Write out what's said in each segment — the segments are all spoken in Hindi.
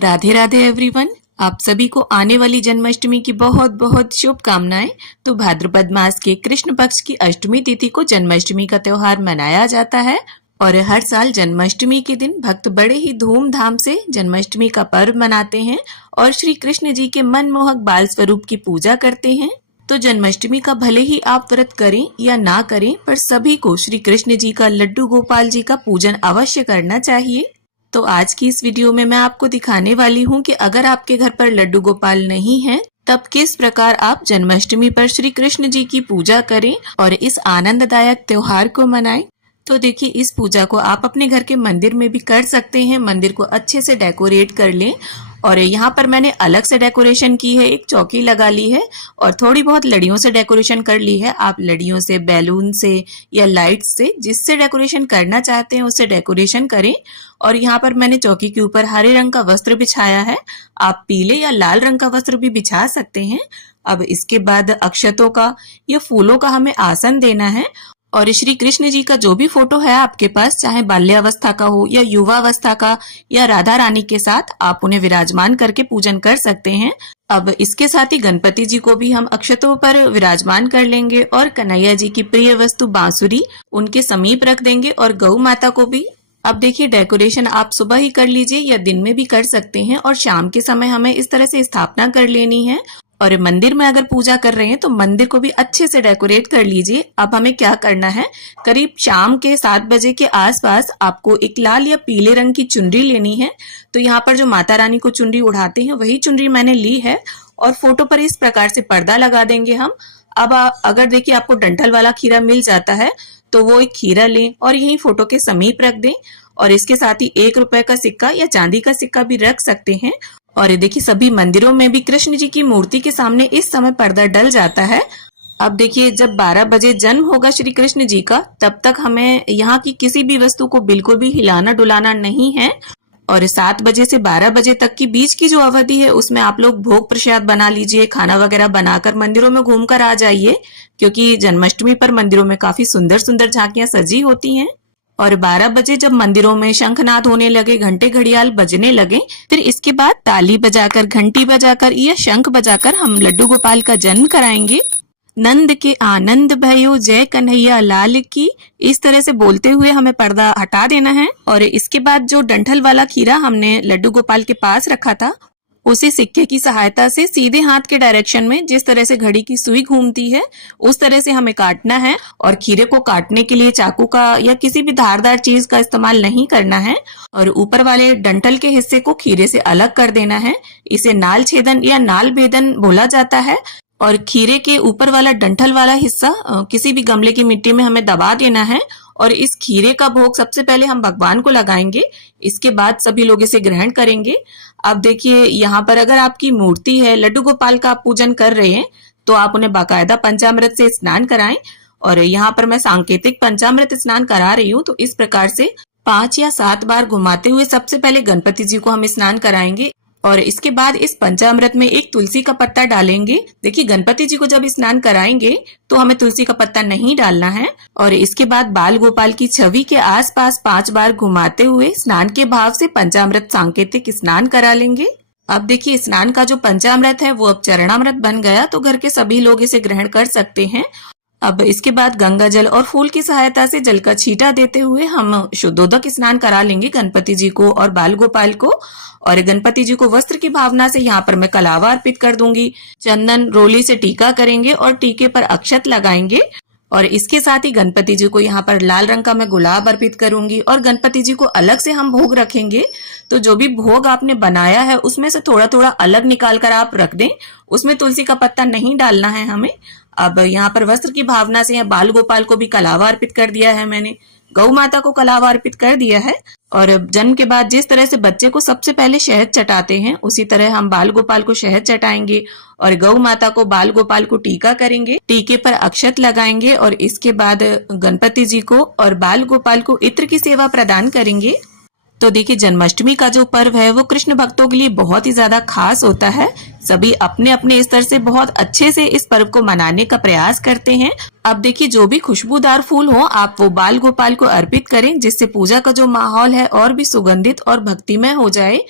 राधे राधे एवरीवन। आप सभी को आने वाली जन्माष्टमी की बहुत बहुत शुभकामनाएं। तो भाद्रपद मास के कृष्ण पक्ष की अष्टमी तिथि को जन्माष्टमी का त्योहार मनाया जाता है और हर साल जन्माष्टमी के दिन भक्त बड़े ही धूमधाम से जन्माष्टमी का पर्व मनाते हैं और श्री कृष्ण जी के मनमोहक बाल स्वरूप की पूजा करते हैं। तो जन्माष्टमी का भले ही आप व्रत करें या ना करें, पर सभी को श्री कृष्ण जी का लड्डू गोपाल जी का पूजन अवश्य करना चाहिए। तो आज की इस वीडियो में मैं आपको दिखाने वाली हूँ कि अगर आपके घर पर लड्डू गोपाल नहीं है तब किस प्रकार आप जन्माष्टमी पर श्री कृष्ण जी की पूजा करें और इस आनंददायक त्योहार को मनाएं। तो देखिए, इस पूजा को आप अपने घर के मंदिर में भी कर सकते हैं। मंदिर को अच्छे से डेकोरेट कर लें और यहाँ पर मैंने अलग से डेकोरेशन की है, एक चौकी लगा ली है और थोड़ी बहुत लड़ियों से डेकोरेशन कर ली है। आप लड़ियों से, बैलून से या लाइट से, जिससे डेकोरेशन करना चाहते हैं उससे डेकोरेशन करें। और यहाँ पर मैंने चौकी के ऊपर हरे रंग का वस्त्र बिछाया है, आप पीले या लाल रंग का वस्त्र भी बिछा सकते हैं। अब इसके बाद अक्षतों का या फूलों का हमें आसन देना है और श्री कृष्ण जी का जो भी फोटो है आपके पास, चाहे बाल्यावस्था का हो या युवावस्था का या राधा रानी के साथ, आप उन्हें विराजमान करके पूजन कर सकते हैं। अब इसके साथ ही गणपति जी को भी हम अक्षतों पर विराजमान कर लेंगे और कन्हैया जी की प्रिय वस्तु बांसुरी उनके समीप रख देंगे और गौ माता को भी। अब देखिए, डेकोरेशन आप सुबह ही कर लीजिए या दिन में भी कर सकते हैं और शाम के समय हमें इस तरह से स्थापना कर लेनी है। और मंदिर में अगर पूजा कर रहे हैं तो मंदिर को भी अच्छे से डेकोरेट कर लीजिए। अब हमें क्या करना है, करीब शाम के 7 बजे के आसपास आपको एक लाल या पीले रंग की चुनरी लेनी है। तो यहाँ पर जो माता रानी को चुनरी उड़ाते हैं वही चुनरी मैंने ली है और फोटो पर इस प्रकार से पर्दा लगा देंगे हम। अब अगर देखिए आपको डंठल वाला खीरा मिल जाता है तो वो एक खीरा लें और यही फोटो के समीप रख दें और इसके साथ ही 1 रुपए का सिक्का या चांदी का सिक्का भी रख सकते हैं। और देखिए, सभी मंदिरों में भी कृष्ण जी की मूर्ति के सामने इस समय पर्दा डल जाता है। अब देखिए, जब 12 बजे जन्म होगा श्री कृष्ण जी का, तब तक हमें यहाँ की किसी भी वस्तु को बिल्कुल भी हिलाना डुलाना नहीं है। और 7 बजे से 12 बजे तक की बीच की जो अवधि है उसमें आप लोग भोग प्रसाद बना लीजिए, खाना वगैरह बनाकर मंदिरों में घूमकर आ जाइए, क्योंकि जन्माष्टमी पर मंदिरों में काफी सुंदर सुंदर झांकियां सजी होती हैं। और 12 बजे जब मंदिरों में शंखनाद होने लगे, घंटे घड़ियाल बजने लगे, फिर इसके बाद ताली बजाकर, घंटी बजाकर या शंख बजाकर हम लड्डू गोपाल का जन्म कराएंगे। नंद के आनंद भयो जय कन्हैया लाल की, इस तरह से बोलते हुए हमें पर्दा हटा देना है। और इसके बाद जो डंठल वाला खीरा हमने लड्डू गोपाल के पास रखा था, उसे सिक्के की सहायता से सीधे हाथ के डायरेक्शन में, जिस तरह से घड़ी की सुई घूमती है उस तरह से हमें काटना है। और खीरे को काटने के लिए चाकू का या किसी भी धारदार चीज का इस्तेमाल नहीं करना है और ऊपर वाले डंठल के हिस्से को खीरे से अलग कर देना है। इसे नाल छेदन या नाल भेदन बोला जाता है। और खीरे के ऊपर वाला डंठल वाला हिस्सा किसी भी गमले की मिट्टी में हमें दबा देना है और इस खीरे का भोग सबसे पहले हम भगवान को लगाएंगे, इसके बाद सभी लोग इसे ग्रहण करेंगे। अब देखिए, यहाँ पर अगर आपकी मूर्ति है, लड्डू गोपाल का आप पूजन कर रहे हैं, तो आप उन्हें बाकायदा पंचामृत से स्नान कराएं। और यहाँ पर मैं सांकेतिक पंचामृत स्नान करा रही हूँ, तो इस प्रकार से 5 या 7 बार घुमाते हुए सबसे पहले गणपति जी को हम स्नान कराएंगे और इसके बाद इस पंचामृत में एक तुलसी का पत्ता डालेंगे। देखिए, गणपति जी को जब स्नान कराएंगे तो हमें तुलसी का पत्ता नहीं डालना है। और इसके बाद बाल गोपाल की छवि के आसपास 5 बार घुमाते हुए स्नान के भाव से पंचामृत सांकेतिक स्नान करा लेंगे। अब देखिए, स्नान का जो पंचामृत है वो अब चरणामृत बन गया, तो घर के सभी लोग इसे ग्रहण कर सकते हैं। अब इसके बाद गंगा जल और फूल की सहायता से जल का छींटा देते हुए हम शुद्धोदक स्नान करा लेंगे गणपति जी को और बाल गोपाल को। और गणपति जी को वस्त्र की भावना से यहाँ पर मैं कलावा अर्पित कर दूंगी। चंदन रोली से टीका करेंगे और टीके पर अक्षत लगाएंगे। और इसके साथ ही गणपति जी को यहाँ पर लाल रंग का मैं गुलाब अर्पित करूंगी और गणपति जी को अलग से हम भोग रखेंगे। तो जो भी भोग आपने बनाया है उसमें से थोड़ा थोड़ा अलग निकाल कर आप रख दें, उसमें तुलसी का पत्ता नहीं डालना है हमें। अब यहाँ पर वस्त्र की भावना से बाल गोपाल को भी कलावा अर्पित कर दिया है मैंने, गौ माता को कलावा अर्पित कर दिया है। और जन्म के बाद जिस तरह से बच्चे को सबसे पहले शहद चटाते हैं, उसी तरह हम बाल गोपाल को शहद चटाएंगे और गौ माता को, बाल गोपाल को टीका करेंगे, टीके पर अक्षत लगाएंगे और इसके बाद गणपति जी को और बाल गोपाल को इत्र की सेवा प्रदान करेंगे। तो देखिए, जन्माष्टमी का जो पर्व है वो कृष्ण भक्तों के लिए बहुत ही ज्यादा खास होता है। सभी अपने अपने स्तर से बहुत अच्छे से इस पर्व को मनाने का प्रयास करते हैं। अब देखिए, जो भी खुशबूदार फूल हो आप वो बाल गोपाल को अर्पित करें, जिससे पूजा का जो माहौल है और भी सुगंधित और भक्तिमय हो जाए।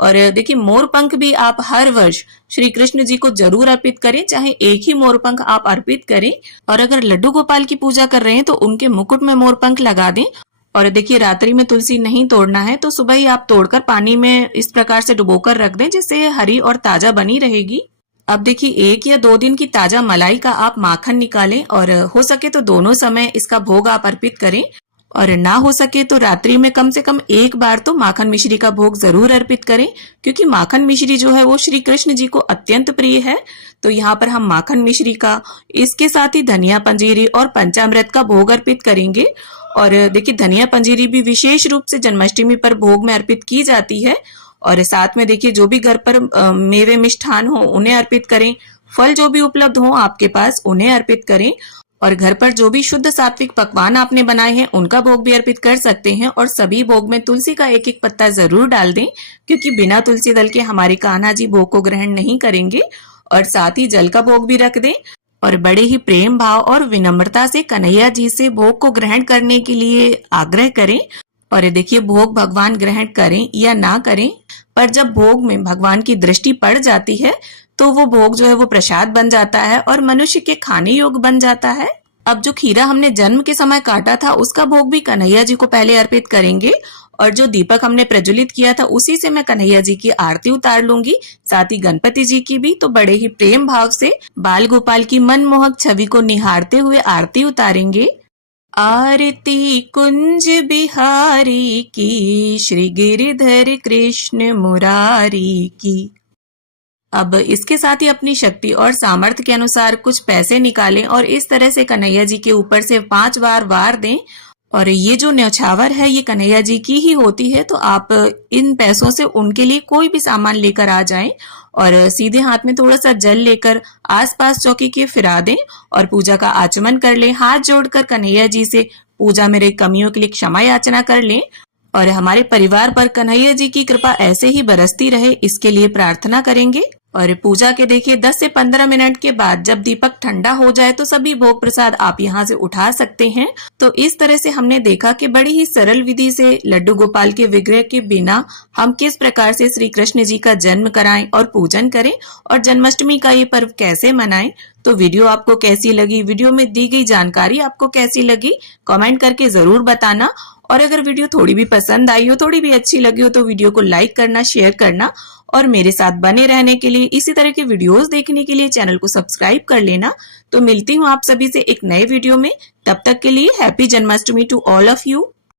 और देखिए मोर पंख भी आप हर वर्ष श्री कृष्ण जी को जरूर अर्पित करें, चाहे एक ही मोर पंख आप अर्पित करें। और अगर लड्डू गोपाल की पूजा कर रहे हैं तो उनके मुकुट में मोर पंख लगा दें। और देखिए रात्रि में तुलसी नहीं तोड़ना है तो सुबह ही आप तोड़कर पानी में इस प्रकार से डुबोकर रख दें, जिससे हरी और ताजा बनी रहेगी। अब देखिए 1 या 2 दिन की ताजा मलाई का आप माखन निकालें और हो सके तो दोनों समय इसका भोग आप अर्पित करें। और ना हो सके तो रात्रि में कम से कम एक बार तो माखन मिश्री का भोग जरूर अर्पित करें, क्योंकि माखन मिश्री जो है वो श्री कृष्ण जी को अत्यंत प्रिय है। तो यहाँ पर हम माखन मिश्री का, इसके साथ ही धनिया पंजीरी और पंचामृत का भोग अर्पित करेंगे। और देखिए धनिया पंजीरी भी विशेष रूप से जन्माष्टमी पर भोग में अर्पित की जाती है। और साथ में देखिए जो भी घर पर मेवे मिष्ठान हो उन्हें अर्पित करें, फल जो भी उपलब्ध हो आपके पास उन्हें अर्पित करें। और घर पर जो भी शुद्ध सात्विक पकवान आपने बनाए हैं उनका भोग भी अर्पित कर सकते हैं। और सभी भोग में तुलसी का एक एक पत्ता जरूर डाल दें, क्योंकि बिना तुलसी दल के हमारे कान्हा जी भोग को ग्रहण नहीं करेंगे। और साथ ही जल का भोग भी रख दें और बड़े ही प्रेम भाव और विनम्रता से कन्हैया जी से भोग को ग्रहण करने के लिए आग्रह करें। और देखिए भोग भगवान ग्रहण करें या ना करें, पर जब भोग में भगवान की दृष्टि पड़ जाती है तो वो भोग जो है वो प्रसाद बन जाता है और मनुष्य के खाने योग्य बन जाता है। अब जो खीरा हमने जन्म के समय काटा था उसका भोग भी कन्हैया जी को पहले अर्पित करेंगे। और जो दीपक हमने प्रज्वलित किया था उसी से मैं कन्हैया जी की आरती उतार लूंगी, साथ ही गणपति जी की भी। तो बड़े ही प्रेम भाव से बाल गोपाल की मनमोहक छवि को निहारते हुए आरती उतारेंगे। आरती कुंज बिहारी की, श्री गिरिधर कृष्ण मुरारी की। अब इसके साथ ही अपनी शक्ति और सामर्थ्य के अनुसार कुछ पैसे निकालें और इस तरह से कन्हैया जी के ऊपर से 5 बार वार दें। और ये जो न्यौछावर है ये कन्हैया जी की ही होती है, तो आप इन पैसों से उनके लिए कोई भी सामान लेकर आ जाएं और सीधे हाथ में थोड़ा सा जल लेकर आसपास चौकी के फिरा दें और पूजा का आचमन कर लें। हाथ जोड़कर कन्हैया जी से पूजा में रही कमियों के लिए क्षमा याचना कर लें और हमारे परिवार पर कन्हैया जी की कृपा ऐसे ही बरसती रहे, इसके लिए प्रार्थना करेंगे। और पूजा के देखिए 10 से 15 मिनट के बाद जब दीपक ठंडा हो जाए तो सभी भोग प्रसाद आप यहाँ से उठा सकते हैं। तो इस तरह से हमने देखा कि बड़ी ही सरल विधि से लड्डू गोपाल के विग्रह के बिना हम किस प्रकार से श्री कृष्ण जी का जन्म कराएं और पूजन करें और जन्माष्टमी का ये पर्व कैसे मनाएं। तो वीडियो आपको कैसी लगी, वीडियो में दी गई जानकारी आपको कैसी लगी, कमेंट करके जरूर बताना। और अगर वीडियो थोड़ी भी पसंद आई हो, थोड़ी भी अच्छी लगी हो तो वीडियो को लाइक करना, शेयर करना और मेरे साथ बने रहने के लिए, इसी तरह के वीडियोस देखने के लिए चैनल को सब्सक्राइब कर लेना। तो मिलती हूँ आप सभी से एक नए वीडियो में, तब तक के लिए happy Janmashtami to all of you.